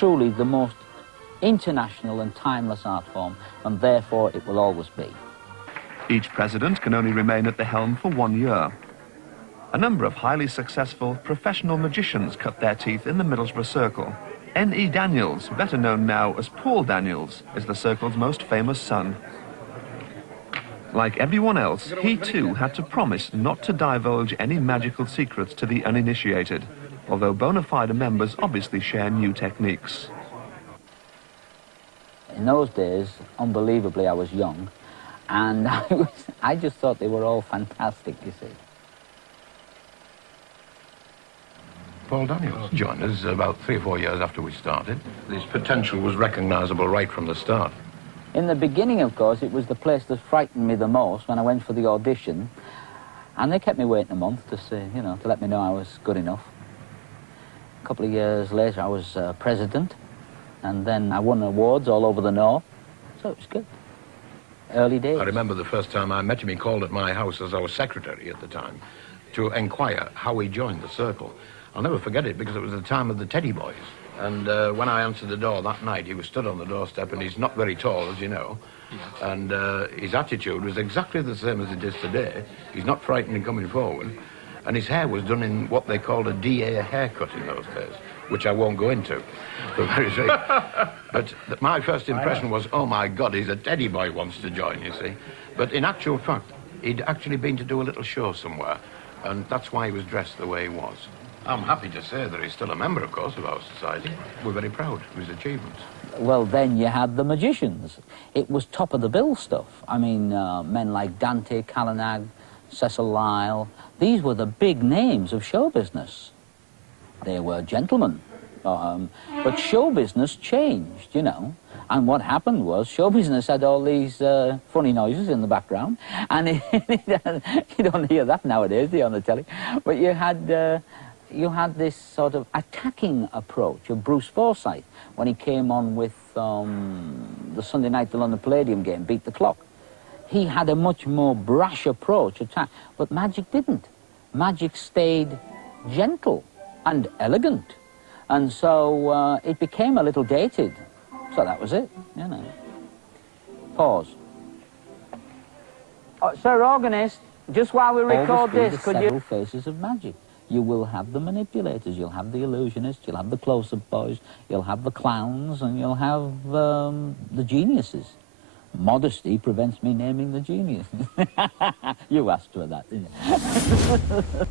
truly the most international and timeless art form, and therefore it will always be. Each president can only remain at the helm for 1 year. A number of highly successful professional magicians cut their teeth in the Middlesbrough Circle. N.E. Daniels, better known now as Paul Daniels, is the Circle's most famous son. Like everyone else, he too had to promise not to divulge any magical secrets to the uninitiated, although bona fide members obviously share new techniques. In those days, unbelievably, I was young, and I just thought they were all fantastic, you see. Paul Daniels joined us about 3 or 4 years after we started. His potential was recognisable right from the start. In the beginning, of course, it was the place that frightened me the most when I went for the audition, and they kept me waiting a month to say, you know, to let me know I was good enough. A couple of years later, I was president, and then I won awards all over the north, so it was good. Early days. I remember the first time I met him, he called at my house as our secretary at the time to inquire how he joined the Circle. I'll never forget it because it was the time of the Teddy Boys. And when I answered the door that night, he was stood on the doorstep, and he's not very tall, as you know. And his attitude was exactly the same as it is today. He's not frightened in coming forward. And his hair was done in what they called a DA haircut in those days, which I won't go into for very sake. But my first impression was, oh my God, he's a Teddy Boy wants to join, you see. But in actual fact, he'd actually been to do a little show somewhere, and that's why he was dressed the way he was. I'm happy to say that he's still a member, of course, of our society. We're very proud of his achievements. Well, then you had the magicians. It was top of the bill stuff. I mean, men like Dante, Calenagh, Cecil Lyle, these were the big names of show business. They were gentlemen. But show business changed, you know. And what happened was show business had all these funny noises in the background. And you don't hear that nowadays, do you, on the telly? But you had this sort of attacking approach of Bruce Forsyth when he came on with the Sunday night, the London Palladium game, Beat the Clock. He had a much more brash approach, but Magic didn't. Magic stayed gentle and elegant. And so it became a little dated. So that was it, you know. Pause. Sir Organist, just while we record this, could you... Several faces of magic. You will have the manipulators, you'll have the illusionists, you'll have the close-up boys, you'll have the clowns, and you'll have the geniuses. Modesty prevents me naming the genius. You asked for that, didn't you?